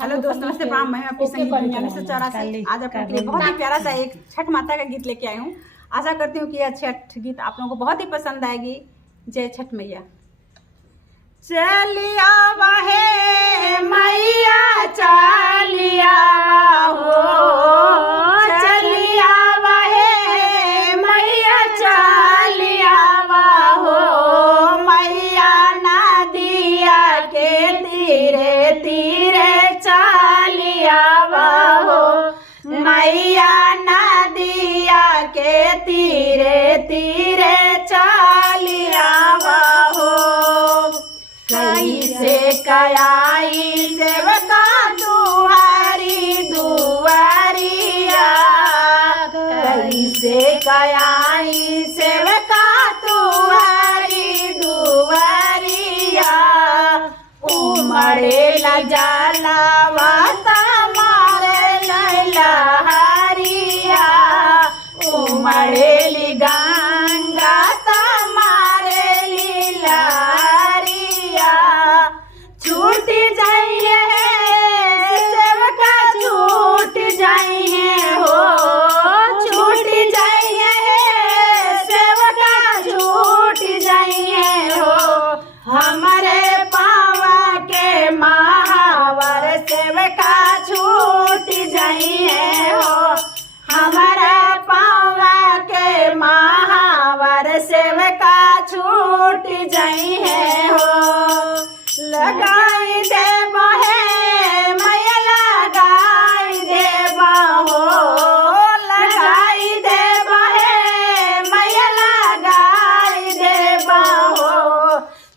Hello दोस्तों, नमस्ते प्रणाम। मैं आपकी संगीत 1984। आज आपके लिए बहुत ही प्यारा सा एक छठ माता का गीत लेके आई हूँ। आशा करती हूँ कि यह छठ गीत आप लोगों को बहुत ही पसंद आएगी। जय छठ मैया। चलिया वाहे मैया चलिया हो, चलिया वाहे मैया चलिया हो, मैया नदिया के तीरे तीरे चलिया हो, मैया नदिया के तीरे तीरे चलिया हो। कैसे कयाई सेवका दुआरी दुआरिया, कैसे कयाई सेवका दुआरी दुआरिया, उमड़े लजलवा मारे लहरिया, उमड़े गंगा मारे लहरिया, छूट जाइए सेवका छूट जाइए हो, छूट जाइए सेवका छूट जाइए हो, हमारे पावा के महावर सेवका छूट जाइए हो, हमारा पावा के महावर सेवका छूट जाइए हो। लगाई देबो है मैया लगाई देबो हो, लगाई देबो है मैया लगाई देबो हो,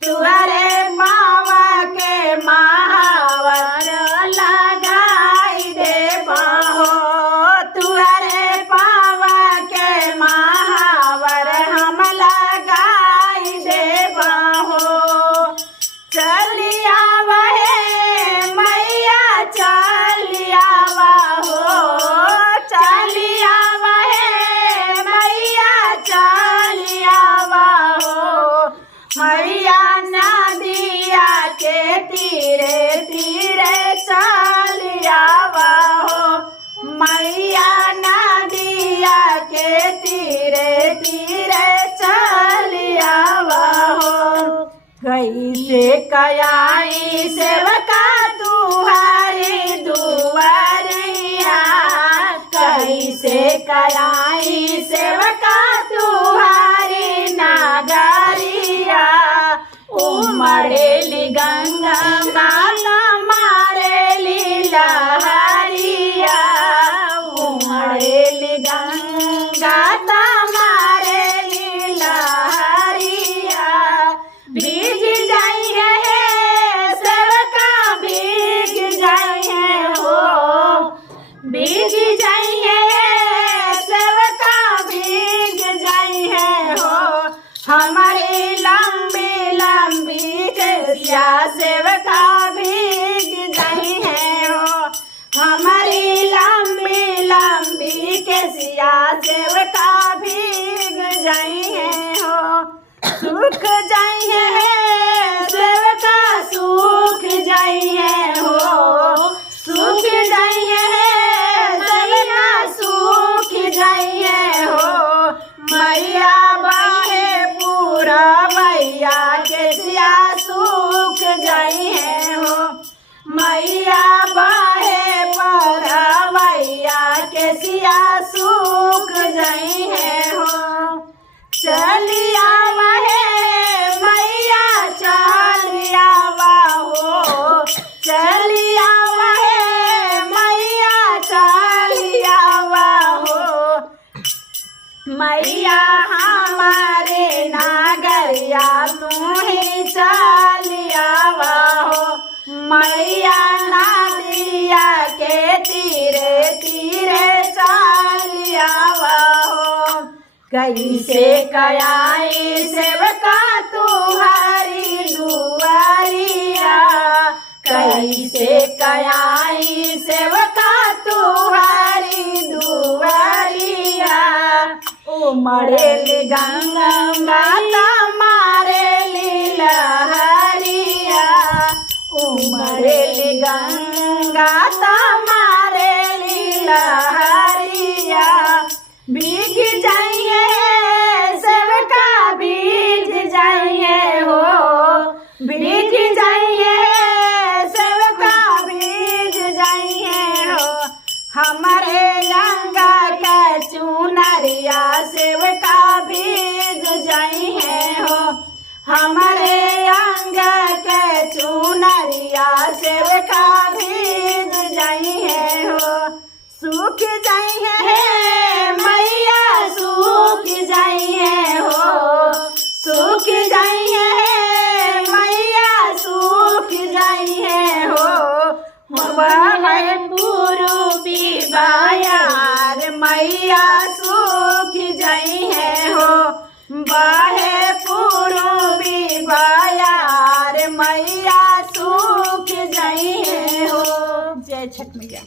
तुअरे पावा के महावर लगाई देबो हो, तुअरे पावा के महावर हम लगाई देबो हो। चलिया वहे मैया चलिया हो, चलिया वहे मैया चलिया हो, मैया नदिया के तीरे तीरे चलिया हो, मैया नदिया के तीरे तीरे चलिया हो। कैसे कयाई सेवका दुआरी दुआरिया, कैसे कयाई सेवका दुआरी नागरिया, उमड़ेली गंगा माता मारेली लहरिया, उमड़ेली गंगा मारेली लहरिया, भीग जाइए सेवका भीग जाइए हो, भीग जाइए सेवका भीग जाइए हो, हमारी लंबी लंबी केसिया सेवका भीग जाइए हो, हमारी लंबी लंबी केसिया सेवका भीग जाइए हो। सूख जाइए सेवका सूख जाइए हो, सूख जाइए सेवका सूख जाइए हो, मैया बाहे पूरा मैया के सिया सूख जाइए हो, मैया बाहे पर मैया के सिया सूख जाइए हो। चलिया वहे मैया चलिया हो, चलिया वहे मैया चलिया हो, मैया हमारे नागरिया तू ही चलिया हो, मैया नदिया के तीरे तीरे चलिया हो। कैसे कयाई सेवका तुहारी दुआरिया, कैसे कयाई सेवका तुहारी दुआरिया, उमड़ेली गंगा माता मारेली लहरिया, उमड़ेली गंगा गंगा तुम्हारे लीलहरिया भीग जाइए सेवका भीग जाइए हो भीग जाइए सेवका भीग जाइए हो हमारे गंगा के चुनरिया सेवका भीग जाइए हो हमारे अंग के चुनरिया सेवका भीग जाइए हो सूख जाइए मैया सूख जाइए हो सूख जाइए मैया सूख जाइए हो वह पूर्वी बायार मैया सूख जाइए हो बाहे पूर्वी बायार मैया सूख जाइए हो। जय छठ मैया।